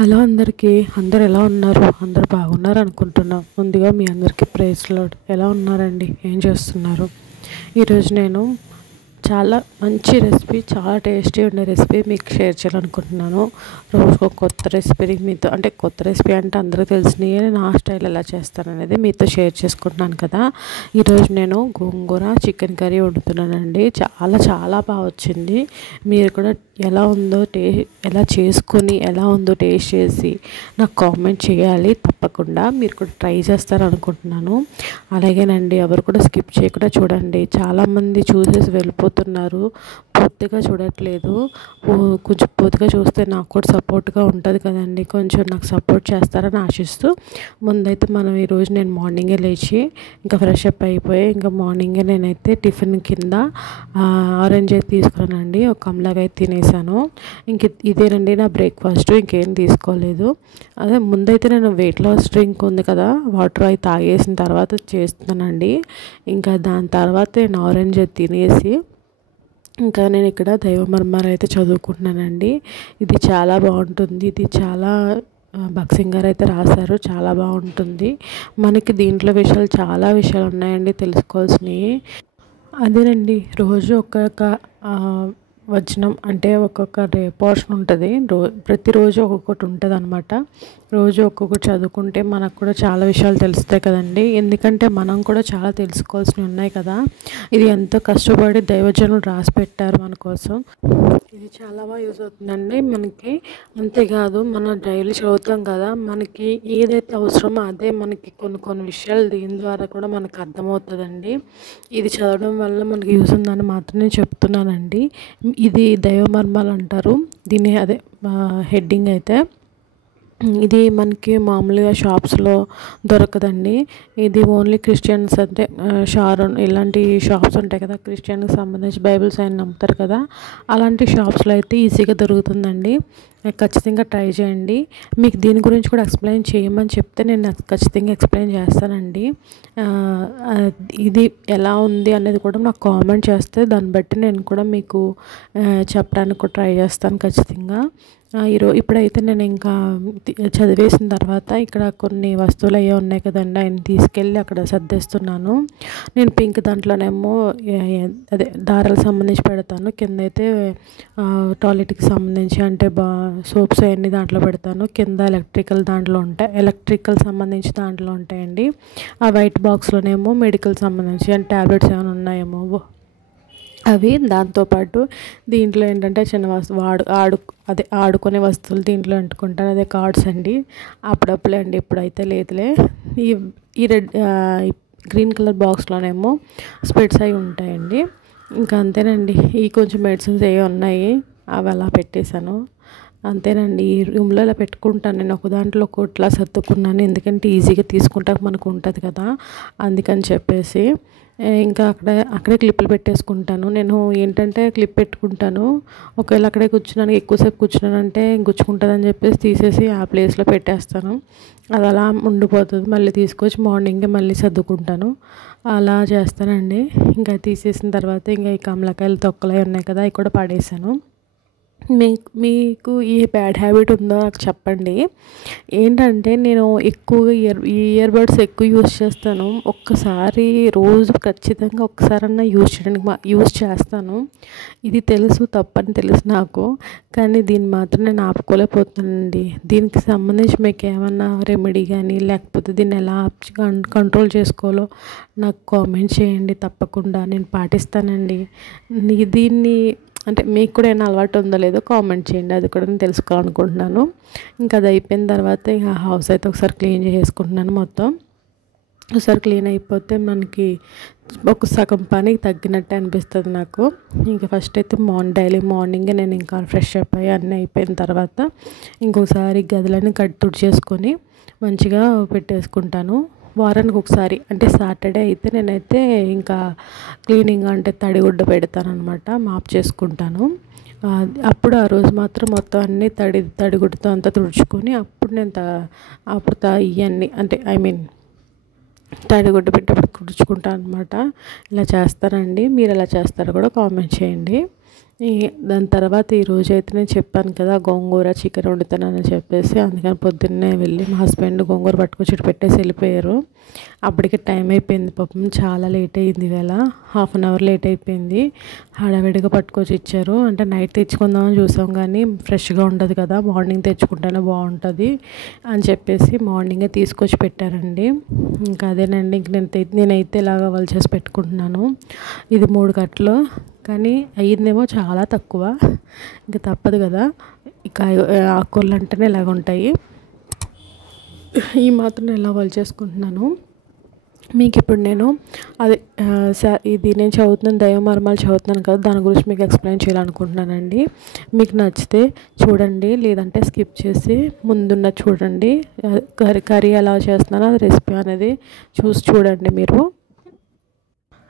Hello అందరికీ అందరు ఎలా ఉన్నారు? అందరు బాగున్నారు అనుకుంటున్నాం. ముందుగా మీ అందరికీ ప్రైజ్ లార్డ్. ఎలా ఉన్నారండి? ఏం చేస్తున్నారు? ఈరోజు నేను చాలా మంచి రెసిపీ, చాలా టేస్టీ ఉండే రెసిపీ మీకు షేర్ చేయాలనుకుంటున్నాను. రోజుకు ఒక కొత్త రెసిపీ మీతో, అంటే కొత్త రెసిపీ అంటే అందరికీ తెలిసినవి, నా స్టైల్ ఎలా చేస్తాననేది మీతో షేర్ చేసుకుంటున్నాను కదా. ఈరోజు నేను గోంగూర చికెన్ కర్రీ వండుతున్నానండి. చాలా చాలా బాగా వచ్చింది. మీరు కూడా ఎలా ఉందో ఎలా చేసుకొని ఎలా ఉందో టేస్ట్ చేసి నాకు కామెంట్ చేయాలి. తప్పకుండా మీరు కూడా ట్రై చేస్తారనుకుంటున్నాను. అలాగేనండి, ఎవరు కూడా స్కిప్ చేయకుండా చూడండి. చాలామంది చూసేసి వెళ్ళిపోతున్నారు, పూర్తిగా చూడట్లేదు. కొంచెం పూర్తిగా చూస్తే నాకు కూడా సపోర్ట్గా ఉంటుంది కదండి. కొంచెం నాకు సపోర్ట్ చేస్తారని ఆశిస్తూ ముందైతే ఈరోజు నేను మార్నింగే లేచి ఇంకా ఫ్రెష్ అప్ అయిపోయి ఇంకా మార్నింగే నేనైతే టిఫిన్ కింద ఆరెంజ్ అయితే తీసుకున్నానండి. ఒక కమలాగా అయితే తినేసాను. ఇదేనండి నా బ్రేక్ఫాస్ట్. ఇంకేం తీసుకోలేదు. అదే ముందైతే నేను వెయిట్ లాస్ డ్రింక్ ఉంది కదా, వాటర్ అవి తాగేసిన తర్వాత చేస్తున్నానండి. ఇంకా దాని తర్వాత నేను ఆరెంజ్ అయితే తినేసి ఇంకా నేను ఇక్కడ దైవమర్మాలు అయితే చదువుకుంటున్నానండి. ఇది చాలా బాగుంటుంది. ఇది చాలా భక్సింగ్ గారు అయితే రాశారు. చాలా బాగుంటుంది. మనకి దీంట్లో చాలా విషయాలు ఉన్నాయండి తెలుసుకోవాల్సినవి. అదేనండి, రోజు ఒక్కొక్క వచనం అంటే ఒక్కొక్క పోర్షన్ ఉంటుంది. ప్రతిరోజు ఒక్కొక్కటి ఉంటుంది అనమాట. రోజు ఒక్కొక్కటి చదువుకుంటే మనకు కూడా చాలా విషయాలు తెలుస్తాయి కదండి. ఎందుకంటే మనం కూడా చాలా తెలుసుకోవాల్సినవి ఉన్నాయి కదా. ఇది ఎంతో కష్టపడి దైవజనులు రాసి పెట్టారు మన కోసం. ఇది చాలా బాగా యూజ్ అవుతుందండి మనకి. అంతేకాదు, మనం డైలీ చదువుతాం కదా, మనకి ఏదైతే అవసరమో అదే మనకి కొన్ని విషయాలు దీని ద్వారా కూడా మనకు అర్థమవుతుందండి. ఇది చదవడం వల్ల మనకి యూజ్ ఉందని మాత్రమే చెప్తున్నానండి. ఇది దైవమర్మాలు అంటారు దీన్ని. అదే హెడ్డింగ్ అయితే ఇది మనకి మామూలుగా షాప్స్లో దొరకదండి. ఇది ఓన్లీ క్రిస్టియన్స్, అంటే షారోన్ ఇలాంటి షాప్స్ ఉంటాయి కదా, క్రిస్టియన్కి సంబంధించి బైబిల్స్ ఆయన నమ్ముతారు కదా, అలాంటి షాప్స్లో అయితే ఈజీగా దొరుకుతుందండి. ఖచ్చితంగా ట్రై చేయండి. మీకు దీని గురించి కూడా ఎక్స్ప్లెయిన్ చేయమని చెప్తే నేను ఖచ్చితంగా ఎక్స్ప్లెయిన్ చేస్తానండి. ఇది ఎలా ఉంది అనేది కూడా నాకు కామెంట్ చేస్తే దాన్ని బట్టి నేను కూడా మీకు చెప్పడానికి కూడా ట్రై చేస్తాను ఖచ్చితంగా. ఇప్పుడైతే నేను ఇంకా చదివేసిన తర్వాత ఇక్కడ కొన్ని వస్తువులు అయ్యే ఉన్నాయి కదండి, ఆయన తీసుకెళ్ళి అక్కడ సర్దేస్తున్నాను. నేను పింక్ దాంట్లోనేమో అదే దారాలకు సంబంధించి పెడతాను. కింద అయితే టాయిలెట్కి సంబంధించి అంటే సోప్స్ అవన్నీ దాంట్లో పెడతాను. కింద ఎలక్ట్రికల్ సంబంధించి దాంట్లో ఉంటాయండి. ఆ వైట్ బాక్స్లోనేమో మెడికల్ సంబంధించి అంటే ట్యాబ్లెట్స్ ఏమైనా ఉన్నాయేమో అవి. దాంతోపాటు దీంట్లో ఏంటంటే చిన్న వస్తువు ఆడుకునే వస్తువులు దీంట్లో అంటుకుంటాను. అదే కార్డ్స్ అండి. అప్పుడప్పుడే అండి, ఇప్పుడైతే లేదులే. ఈ గ్రీన్ కలర్ బాక్స్లోనేమో స్పెట్స్ అవి ఉంటాయండి. ఇంకా అంతేనండి. ఈ కొంచెం మెడిసిన్స్ ఏవి ఉన్నాయి అవి అలా పెట్టేశాను. అంతేనండి. ఈ రూమ్లో ఇలా పెట్టుకుంటాను నేను. ఒక దాంట్లో ఒకట్లా సర్దుకున్నాను, ఎందుకంటే ఈజీగా తీసుకుంటా మనకు ఉంటుంది కదా, అందుకని చెప్పేసి. ఇంకా అక్కడే క్లిప్పులు పెట్టేసుకుంటాను. నేను ఏంటంటే క్లిప్ పెట్టుకుంటాను, ఒకవేళ అక్కడే ఎక్కువసేపు కూర్చున్నానంటే గుచ్చుకుంటుందని చెప్పేసి తీసేసి ఆ ప్లేస్లో పెట్టేస్తాను. అది అలా ఉండిపోతుంది. మళ్ళీ తీసుకొచ్చి మార్నింగే మళ్ళీ సర్దుకుంటాను. అలా చేస్తానండి. ఇంకా తీసేసిన తర్వాత ఇంకా ఈ కమలకాయలు తొక్కలు ఉన్నాయి కదా, అవి కూడా పడేసాను. మీకు ఈ బ్యాడ్ హ్యాబిట్ ఉందో నాకు చెప్పండి. ఏంటంటే నేను ఎక్కువగా ఇయర్ బడ్స్ ఎక్కువ యూజ్ చేస్తాను. రోజు ఖచ్చితంగా ఒక్కసారన్నా యూజ్ చేస్తాను. ఇది తెలుసు, తప్పని తెలుసు నాకు, కానీ దీన్ని మాత్రం నేను ఆపుకోలేకపోతున్నానండి. దీనికి సంబంధించి మీకు ఏమన్నా రెమెడీ కానీ లేకపోతే దీన్ని ఎలా కంట్రోల్ చేసుకోవాలో నాకు కామెంట్ చేయండి. తప్పకుండా నేను పాటిస్తానండి. దీన్ని అంటే మీకు కూడా ఏమైనా అలవాటు ఉందో లేదో కామెంట్ చేయండి, అది కూడా నేను తెలుసుకోవాలనుకుంటున్నాను. ఇంకా అది అయిపోయిన తర్వాత ఇక హౌస్ అయితే ఒకసారి క్లీన్ చేసుకుంటున్నాను. మొత్తం ఒకసారి క్లీన్ అయిపోతే మనకి ఒక సగం పని తగ్గినట్టే అనిపిస్తుంది నాకు. ఇంకా ఫస్ట్ అయితే డైలీ మార్నింగే నేను ఇంకా ఫ్రెష్ అప్ అయ్యి అన్నీ అయిపోయిన తర్వాత ఇంకొకసారి గదులన్నీ తుడిచేసుకొని మంచిగా పెట్టేసుకుంటాను. వారానికి ఒకసారి అంటే సాటర్డే అయితే నేనైతే ఇంకా క్లీనింగ్ అంటే తడిగుడ్డ పెడతాను అనమాట, మాప్ చేసుకుంటాను. అప్పుడు ఆ రోజు మాత్రం మొత్తం అన్నీ తడిగుడ్డతో అంతా తుడుచుకొని అప్పుడు ఇవన్నీ అంటే తడిగుడ్డ పెట్టేప్పుడు తుడుచుకుంటాను అనమాట. ఇలా చేస్తానండి. మీరు ఎలా చేస్తారో కూడా కామెంట్ చేయండి. దాని తర్వాత ఈరోజు అయితే నేను చెప్పాను కదా గోంగూర చికెన్ వండుతానని చెప్పేసి, అందుకని పొద్దున్నే వెళ్ళి మా హస్బెండ్ గోంగూర పట్టుకొచ్చి పెట్టేసి వెళ్ళిపోయారు. అప్పటికి టైం అయిపోయింది, పాపం చాలా లేట్ అయింది, వేళ 1/2 అవర్ లేట్ అయిపోయింది. హడావిడిగా పట్టుకొచ్చి ఇచ్చారు. అంటే నైట్ తెచ్చుకుందామని చూసాం కానీ ఫ్రెష్గా ఉండదు కదా, మార్నింగ్ తెచ్చుకుంటేనే బాగుంటుంది అని చెప్పేసి మార్నింగే తీసుకొచ్చి పెట్టారండి. ఇంకా అదేనండి, ఇంక నేనైతే ఇలాగ వాళ్ళు చేసి పెట్టుకుంటున్నాను. ఇది 3 కట్టలు, కానీ అయ్యిందేమో చాలా తక్కువ. ఇంకా తప్పదు కదా, ఇక ఆకుకూరలు అంటేనే ఇలాగ ఉంటాయి. ఈ మాత్రం ఎలా వాళ్ళు చేసుకుంటున్నాను. మీకు ఇప్పుడు నేను అదే ఇది నేను చదువుతున్నాను, దైవ మర్మాలు చదువుతున్నాను కదా, దాని గురించి మీకు ఎక్స్ప్లెయిన్ చేయాలనుకుంటున్నానండి. మీకు నచ్చితే చూడండి, లేదంటే స్కిప్ చేసి ముందున్న చూడండి. కర్రీ ఎలా చేస్తున్నానో అది రెసిపీ అనేది చూడండి మీరు.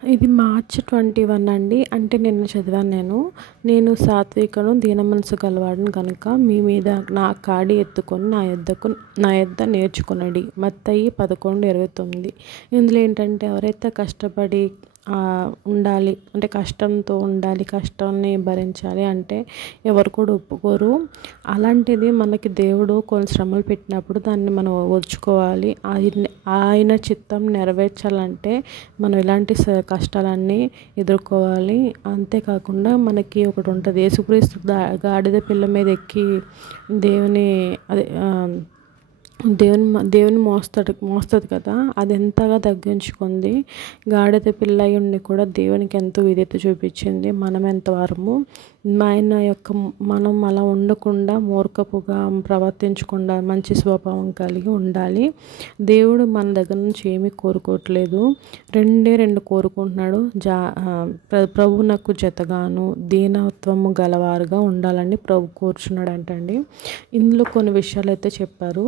ఇది March 21 అండి. అంటే నిన్న చదివాను నేను సాత్వికను దీన మనసు గలవాడిని కనుక మీ మీద నా కాడి ఎత్తుకొని నా యొద్ద నేర్చుకొనుడి. మత్తయి 11:29. ఇందులో ఏంటంటే ఎవరైతే కష్టపడి ఉండాలి అంటే కష్టంతో ఉండాలి, కష్టాన్ని భరించాలి అంటే ఎవరు కూడా ఒప్పుకోరు. అలాంటిది మనకి దేవుడు కొన్ని శ్రమలు పెట్టినప్పుడు దాన్ని మనం ఓర్చుకోవాలి. ఆయన చిత్తం నెరవేర్చాలంటే మనం ఇలాంటి కష్టాలన్నీ ఎదుర్కోవాలి. అంతేకాకుండా మనకి ఒకటి ఉంటుంది, యేసుక్రీస్తు గాడిద పిల్ల మీద ఎక్కి దేవుని మోస్తుంది కదా, అది ఎంతగా తగ్గించుకుంది. గాడిద పిల్ల ఉండి కూడా దేవునికి ఎంతో విధేయత చూపించింది. మనం ఎంతవారము మనం అలా ఉండకుండా మూర్ఖపుగా ప్రవర్తించకుండా మంచి స్వభావం కలిగి ఉండాలి. దేవుడు మన దగ్గర నుంచి ఏమీ కోరుకోవట్లేదు, 2 కోరుకుంటున్నాడు. ప్రభువునకు జతగాను దీనత్వము గలవారుగా ఉండాలని ప్రభు కోరుచున్నాడు అంటండి. ఇందులో కొన్ని విషయాలు అయితే చెప్పారు.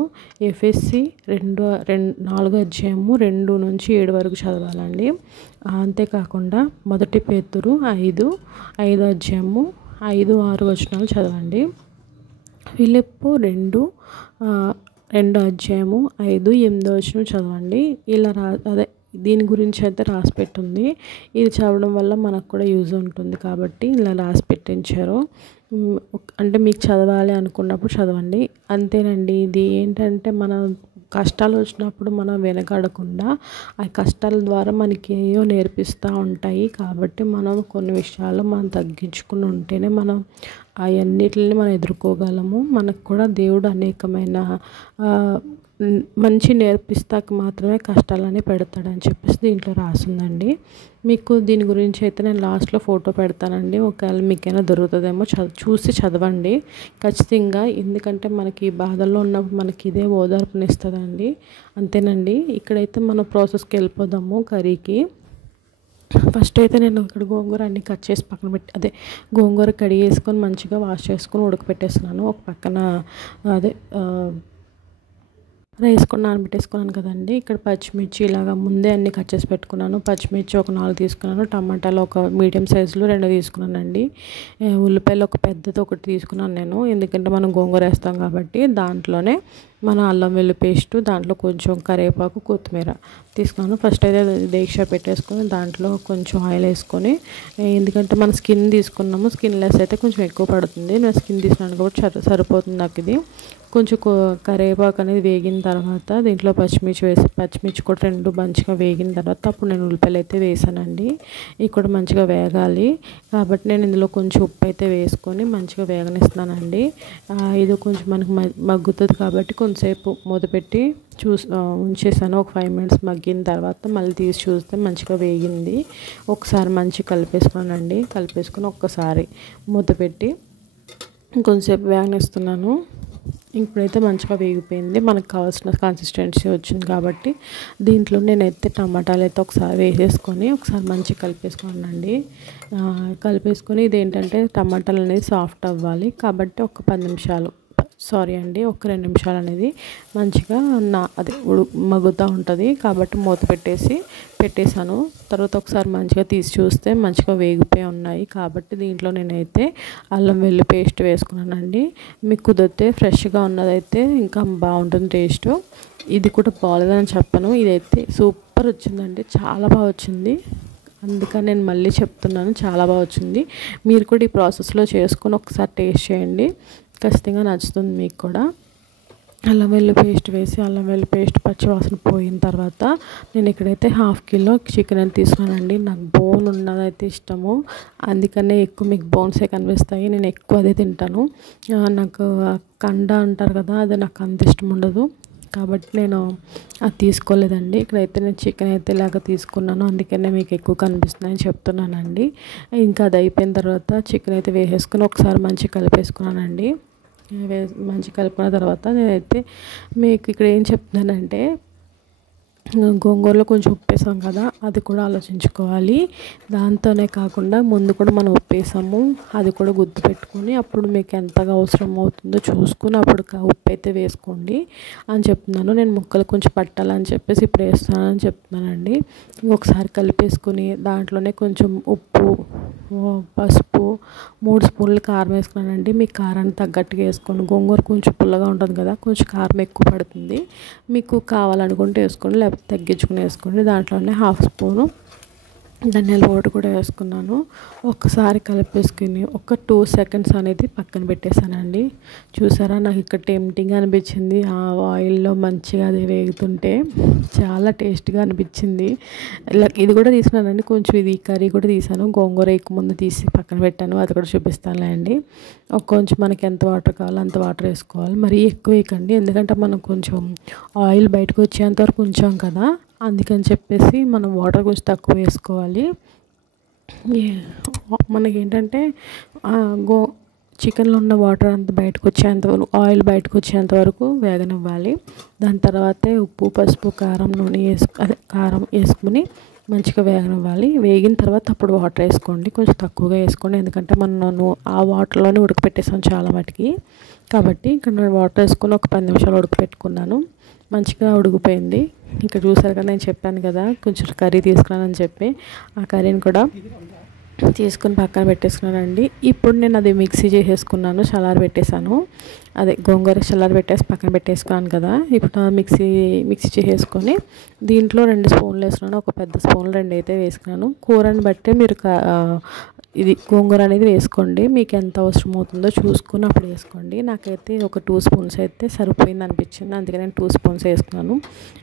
ఎఫెసీ 4:2 నుంచి 7 వరకు చదవాలండి. అంతేకాకుండా 1 పేతురు 5 అధ్యాయము 5-6 వచనాలు చదవండి. ఫిలిప్పు 2 అధ్యాయము 5-8 వచనం చదవండి. ఇలా దీని గురించి అయితే రాసి పెట్టింది. ఇది చదవడం వల్ల మనకు కూడా యూజ్ ఉంటుంది కాబట్టి ఇలా రాసి పెట్టించారు. అంటే మీకు చదవాలి అనుకున్నప్పుడు చదవండి, అంతేనండి. ఇది ఏంటంటే మన కష్టాలు వచ్చినప్పుడు మనం వెనకాడకుండా ఆ కష్టాల ద్వారా మనకి ఏయో నేర్పిస్తూ ఉంటాయి. కాబట్టి మనం కొన్ని విషయాలు మనం తగ్గించుకుని ఉంటేనే మనం అవన్నిటిని మనం ఎదుర్కోగలము. మనకు కూడా దేవుడు అనేకమైన మంచి నేర్పిస్తాక మాత్రమే కష్టాలని పెడతాడని చెప్పేసి దీంట్లో రాసిందండి. మీకు దీని గురించి అయితే నేను లాస్ట్లో ఫోటో పెడతానండి, ఒకవేళ మీకైనా దొరుకుతుందేమో చూసి చదవండి ఖచ్చితంగా. ఎందుకంటే మనకి బాధల్లో ఉన్నప్పుడు మనకి ఇదే ఓదార్పునిస్తుందండి. అంతేనండి. ఇక్కడైతే మన ప్రాసెస్కి వెళ్ళిపోదాము కర్రీకి. ఫస్ట్ అయితే నేను ఇక్కడ గోంగూర అన్నీ కట్ చేసి పక్కన పెట్టి గోంగూర కడిగేసుకొని మంచిగా వాష్ చేసుకొని ఉడకపెట్టేస్తున్నాను. ఒక పక్కన రైస్ కూడా నానబెట్టేసుకున్నాను కదండి. ఇక్కడ పచ్చిమిర్చి ఇలాగా ముందే అన్నీ కట్ చేసి పెట్టుకున్నాను. పచ్చిమిర్చి ఒక 4 తీసుకున్నాను, టమాటాలు ఒక మీడియం సైజులో 2 తీసుకున్నానండి. ఉల్లిపాయలు ఒక పెద్దది ఒకటి తీసుకున్నాను నేను, ఎందుకంటే మనం గోంగూర వేస్తాం కాబట్టి. దాంట్లోనే మన అల్లం వెల్లుల్లి పేస్టు, దాంట్లో కొంచెం కరివేపాకు, కొత్తిమీర తీసుకున్నాను. ఫస్ట్ అయితే దీక్ష పెట్టేసుకొని దాంట్లో కొంచెం ఆయిల్ వేసుకొని, ఎందుకంటే మన స్కిన్ తీసుకున్నాము, స్కిన్ లెస్ అయితే కొంచెం ఎక్కువ పడుతుంది. నేను స్కిన్ తీసుకున్నాను కాబట్టి సరిపోతుంది నాకు ఇది. కొంచెం కరివేపాకు అనేది వేగిన తర్వాత దీంట్లో పచ్చిమిర్చి కూడా 2 మంచిగా వేగిన తర్వాత అప్పుడు నేను ఉల్లిపాయలు అయితే వేసానండి. ఇవి కూడా మంచిగా వేగాలి కాబట్టి నేను ఇందులో కొంచెం ఉప్పు అయితే వేసుకొని మంచిగా వేగనిస్తున్నానండి. ఇది కొంచెం మనకు మగ్గుతుంది కాబట్టి కొంచెంసేపు మూత పెట్టి ఉంచేసాను. ఒక 5 మినిట్స్ మగ్గిన తర్వాత మళ్ళీ తీసి చూస్తే మంచిగా వేగింది. ఒకసారి మంచిగా కలిపేసుకొని ఒక్కసారి మూత పెట్టి కొంచెంసేపు వేగనిస్తున్నాను. ఇప్పుడైతే మంచిగా వేగిపోయింది, మనకు కావాల్సిన కన్సిస్టెన్సీ వచ్చింది కాబట్టి దీంట్లో నేనైతే టమాటాలు అయితే ఒకసారి వేసేసుకొని ఒకసారి మంచిగా కలిపేసుకోనండి. కలిపేసుకొని ఇదేంటంటే టమాటాలు అనేది సాఫ్ట్ అవ్వాలి కాబట్టి ఒక 2 నిమిషాలు అనేది మంచిగా మగ్గుతూ ఉంటుంది కాబట్టి మూత పెట్టేసాను. తర్వాత ఒకసారి మంచిగా తీసి చూస్తే మంచిగా వేగిపోయి ఉన్నాయి కాబట్టి దీంట్లో నేనైతే అల్లం వెల్లుల్లి పేస్ట్ వేసుకున్నానండి. మీకు కుదిరితే ఫ్రెష్గా ఉన్నదైతే ఇంకా బాగుంటుంది టేస్ట్. ఇది కూడా బాగాలేదని చెప్పను, ఇదైతే సూపర్ వచ్చిందండి, చాలా బాగా వచ్చింది. అందుకని నేను మళ్ళీ చెప్తున్నాను, చాలా బాగా వచ్చింది. మీరు కూడా ఈ ప్రాసెస్లో చేసుకొని ఒకసారి టేస్ట్ చేయండి, ఖచ్చితంగా నచ్చుతుంది మీకు కూడా. అల్లం వెల్లుల్లి పేస్ట్ వేసి అల్లం వెల్లుల్లి పేస్ట్ పచ్చివాసన పోయిన తర్వాత నేను ఇక్కడైతే 1/2 కిలో చికెన్ అని తీసుకున్నానండి. నాకు బోన్ ఉన్నదైతే ఇష్టము, అందుకనే ఎక్కువ మీకు బోన్సే కనిపిస్తాయి. నేను ఎక్కువ అదే తింటాను. నాకు కండ అంటారు కదా, అది నాకు అంత ఇష్టం ఉండదు, కాబట్టి నేను అది తీసుకోలేదండి. ఇక్కడైతే నేను చికెన్ అయితే ఇలాగ తీసుకున్నాను, అందుకనే మీకు ఎక్కువ కనిపిస్తున్నాయని చెప్తున్నానండి. ఇంకా అది అయిపోయిన తర్వాత చికెన్ అయితే వేసేసుకుని ఒకసారి మంచిగా కలిపేసుకున్నానండి. మంచిగా కలుపుకున్న తర్వాత నేనైతే మీకు ఇక్కడ ఏం చెప్తున్నానంటే, గోంగూరలో కొంచెం ఉప్పు వేసాం కదా, అది కూడా ఆలోచించుకోవాలి. దాంతోనే కాకుండా ముందు కూడా మనం ఉప్పు వేసాము, అది కూడా గుర్తుపెట్టుకొని అప్పుడు మీకు ఎంతగా అవసరం అవుతుందో చూసుకుని అప్పుడు ఉప్పు అయితే వేసుకోండి అని చెప్తున్నాను. నేను ముక్కలు కొంచెం పట్టాలని చెప్పేసి ఇప్పుడు వేస్తానని చెప్తున్నానండి. ఇంకొకసారి కలిపేసుకుని దాంట్లోనే కొంచెం ఉప్పు, పసుపు, 3 స్పూన్లు కారం వేసుకున్నానండి. మీకు కారాన్ని తగ్గట్టుగా వేసుకోండి. గోంగూర కొంచెం పుల్లగా ఉంటుంది కదా, కొంచెం కారం ఎక్కువ పడుతుంది. మీకు కావాలనుకుంటే వేసుకోండి, లేకపోతే తగ్గించుకుని వేసుకోండి. దాంట్లోనే 1/2 స్పూను ధనియాల పౌడర్ కూడా వేసుకున్నాను. ఒక్కసారి కలిపేసుకుని ఒక 2 సెకండ్స్ అనేది పక్కన పెట్టేశానండి. చూసారా, నాకు ఇక్కడ టెంప్టింగ్ అనిపించింది. ఆ ఆయిల్లో మంచిగా అది వేగుతుంటే చాలా టేస్ట్గా అనిపించింది. ఇది కూడా తీసుకున్నానండి, కొంచెం ఇది కర్రీ కూడా తీసాను. గోంగూర ఎక్కువ ముందు తీసి పక్కన పెట్టాను, అది కూడా చూపిస్తానులే అండి. కొంచెం మనకి ఎంత వాటర్ కావాలో అంత వాటర్ వేసుకోవాలి, మరీ ఎక్కువ వేయకండి, ఎందుకంటే మనం కొంచెం ఆయిల్ బయటకు వచ్చేంత వరకు ఉంచాం కదా, అందుకని చెప్పేసి మనం వాటర్ కొంచెం తక్కువ వేసుకోవాలి. మనకేంటంటే చికెన్లో ఉన్న వాటర్ అంతా బయటకు వచ్చేంత వరకు, ఆయిల్ బయటకు వచ్చేంత వరకు వేగనివ్వాలి. దాని తర్వాతే ఉప్పు, పసుపు, కారం, నూనె కారం వేసుకుని మంచిగా వేగనివ్వాలి. వేగిన తర్వాత అప్పుడు వాటర్ వేసుకోండి, కొంచెం తక్కువగా వేసుకోండి, ఎందుకంటే మనం ఆ వాటర్లోనే ఉడకపెట్టేసాం చాలా మటుకి. కాబట్టి ఇక్కడ నేను వాటర్ వేసుకొని ఒక 10 నిమిషాలు ఉడకపెట్టుకున్నాను. మంచిగా ఉడికిపోయింది. ఇక్కడ చూసారు కదా, నేను చెప్పాను కదా కొంచెం కర్రీ తీసుకున్నానని చెప్పి, ఆ కర్రీని కూడా తీసుకుని పక్కన పెట్టేసుకున్నానండి. ఇప్పుడు నేను అది మిక్సీ చేసేసుకున్నాను, చల్లారి పెట్టేశాను. అదే గోంగూర చల్లారి పెట్టేసి పక్కన పెట్టేసుకున్నాను కదా, ఇప్పుడు మిక్సీ చేసేసుకొని దీంట్లో 2 స్పూన్లు వేసుకున్నాను. ఒక పెద్ద స్పూన్లు 2 అయితే వేసుకున్నాను. కూరని బట్టి మీరు ఇది గోంగూర అనేది వేసుకోండి, మీకు ఎంత అవసరం అవుతుందో చూసుకుని అప్పుడు వేసుకోండి. నాకైతే ఒక 2 స్పూన్స్ అయితే సరిపోయింది అనిపించింది, అందుకే నేను 2 స్పూన్స్ వేసుకున్నాను.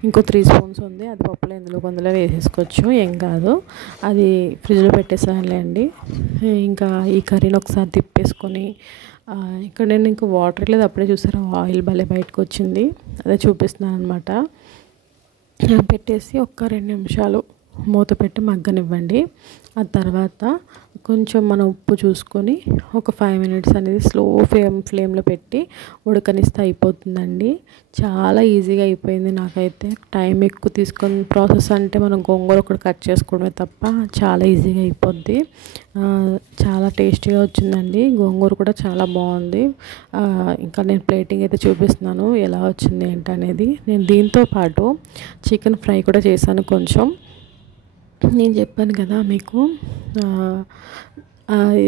ఇంకో 3 స్పూన్స్ ఉంది, అది పప్పులో ఎందులో వేసేసుకోవచ్చు, ఏం కాదు. అది ఫ్రిడ్జ్లో పెట్టేసానులేండి. ఇంకా ఈ కర్రీని ఒకసారి తిప్పేసుకొని ఇక్కడ నేను ఇంకా వాటర్ లేదు, అప్పుడే చూసారా ఆయిల్ భలే బయటకు వచ్చింది, అదే చూపిస్తున్నాను అనమాట. పెట్టేసి ఒక 2 నిమిషాలు మూత పెట్టి మగ్గనివ్వండి. ఆ తర్వాత కొంచెం మనం ఉప్పు చూసుకొని ఒక 5 మినిట్స్ అనేది స్లో ఫ్లేమ్లో పెట్టి ఉడకనిస్తే అయిపోతుందండి. చాలా ఈజీగా అయిపోయింది. నాకైతే టైం ఎక్కువ తీసుకొని ప్రాసెస్ అంటే మనం గోంగూర ఒకటి కట్ చేసుకోవడమే తప్ప చాలా ఈజీగా అయిపోద్ది. చాలా టేస్టీగా వచ్చిందండి, గోంగూర కూడా చాలా బాగుంది. ఇంకా నేను ప్లేటింగ్ అయితే చూపిస్తున్నాను ఎలా వచ్చింది ఏంటనేది. నేను దీంతో పాటు చికెన్ ఫ్రై కూడా చేశాను కొంచెం. నేను చెప్పాను కదా మీకు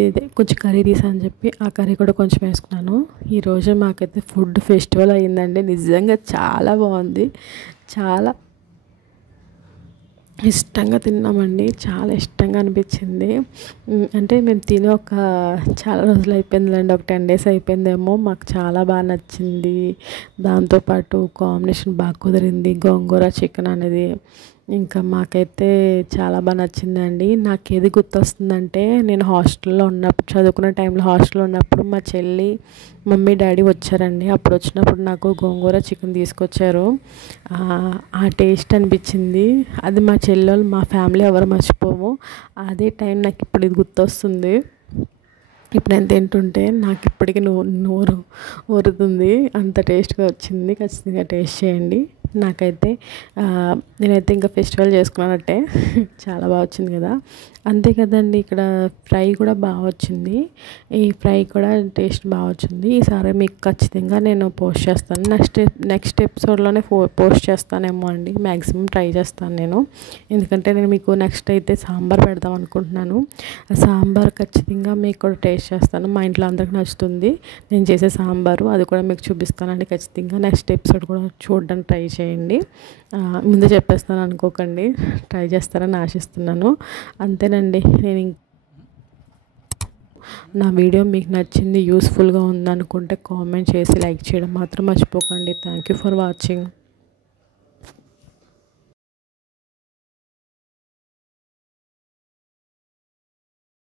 ఇదే కొంచెం కర్రీ తీసాను చెప్పి, ఆ కర్రీ కూడా కొంచెం వేసుకున్నాను. ఈరోజు మాకైతే ఫుడ్ ఫెస్టివల్ అయ్యిందండి, నిజంగా చాలా బాగుంది. చాలా ఇష్టంగా తిన్నామండి, చాలా ఇష్టంగా అనిపించింది. అంటే మేము తిని చాలా రోజులు అయిపోయిందిలేండి, ఒక 10 డేస్ అయిపోయిందేమో. మాకు చాలా బాగా నచ్చింది. దాంతోపాటు కాంబినేషన్ బాగా కుదిరింది, గోంగూర చికెన్ అనేది. ఇంకా మాకైతే చాలా బాగా నచ్చిందండి. నాకు ఏది గుర్తొస్తుందంటే, నేను హాస్టల్లో ఉన్నప్పుడు, చదువుకునే టైంలో హాస్టల్లో ఉన్నప్పుడు మా చెల్లి, మమ్మీ, డాడీ వచ్చారండి. అప్పుడు వచ్చినప్పుడు నాకు గోంగూర చికెన్ తీసుకొచ్చారు. ఆ టేస్ట్ అనిపించింది. అది మా చెల్లెలు, మా ఫ్యామిలీ ఎవరు మర్చిపోము. అదే టైం నాకు ఇప్పుడు ఇది గుర్తొస్తుంది. ఇప్పుడు నేను తింటుంటే నాకు ఇప్పటికీ నోరు ఊరుతుంది, అంత టేస్ట్గా వచ్చింది. ఖచ్చితంగా టేస్ట్ చేయండి. నాకైతే నేనైతే ఇంకా ఫెస్టివల్ చేసుకున్నట్టే, చాలా బాగా వచ్చింది కదా. అంతే కదండి, ఇక్కడ ఫ్రై కూడా బాగా వచ్చింది. ఈ ఫ్రై కూడా టేస్ట్ బాగా వచ్చింది. ఈసారి మీకు ఖచ్చితంగా నేను పోస్ట్ చేస్తాను, నెక్స్ట్ ఎపిసోడ్లోనే పోస్ట్ చేస్తానేమో అండి, మ్యాక్సిమం ట్రై చేస్తాను నేను. ఎందుకంటే నేను మీకు నెక్స్ట్ అయితే సాంబార్ పెడదాం అనుకుంటున్నాను. ఆ సాంబార్ ఖచ్చితంగా మీకు కూడా టేస్ట్ చేస్తాను, మా ఇంట్లో అందరికి నచ్చుతుంది నేను చేసే సాంబారు. అది కూడా మీకు చూపిస్తానండి ఖచ్చితంగా. నెక్స్ట్ ఎపిసోడ్ కూడా చూడడానికి ట్రై చేయండి. చేయండి. ముందే చెప్పేస్తాను అనుకోకండి, ట్రై చేస్తారని ఆశిస్తున్నాను. అంతేనండి. నా వీడియో మీకు నచ్చింది, యూస్ఫుల్గా ఉందనుకుంటే కామెంట్ చేసి లైక్ చేయడం మాత్రం మర్చిపోకండి. Thank you for watching.